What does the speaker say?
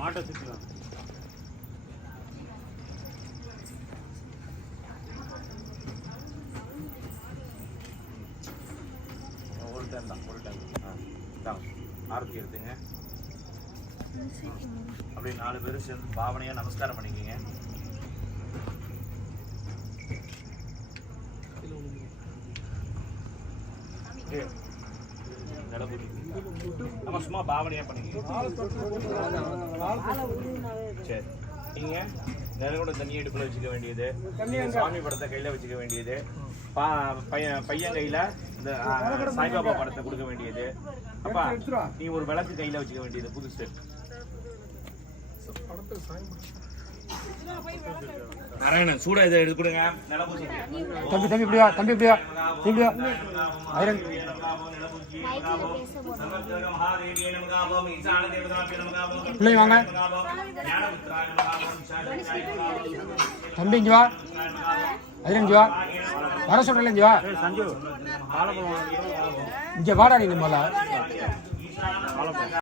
மாட்டை சுற்றலாம். ஒரு டைம் தான், ஒரு டைம். ஆரத்தி எடுத்துங்க. அப்படி 4 பேரும் சேர்ந்து பாவனையா நமஸ்காரம் பண்ணிக்கங்க. நம்ம சும்மா பாவனையா பண்ணிக்கங்க. சரி, நீங்க நிலக்கூட தண்ணி எடுப்புல வச்சுக்க வேண்டியது, சுவாமி படத்தை கையில வச்சுக்க வேண்டியது, பையன் கையில இந்த சாய்பாபா படத்தை கொடுக்க வேண்டியது. அப்பா நீ ஒரு விளக்கு கையில வச்சுக்க வேண்டியது புதுசு. நாராயணன் சூடா இதை எடுத்து கொடுங்க. தம்பி தம்பி இப்படியா, தம்பி இப்படியா, இப்படியா. பிள்ளை வாங்க. தம்பி இங்க வா. அதில் இங்க வா. வர சொல்றல இங்க வா. இங்க வாடா நீ முதல்ல.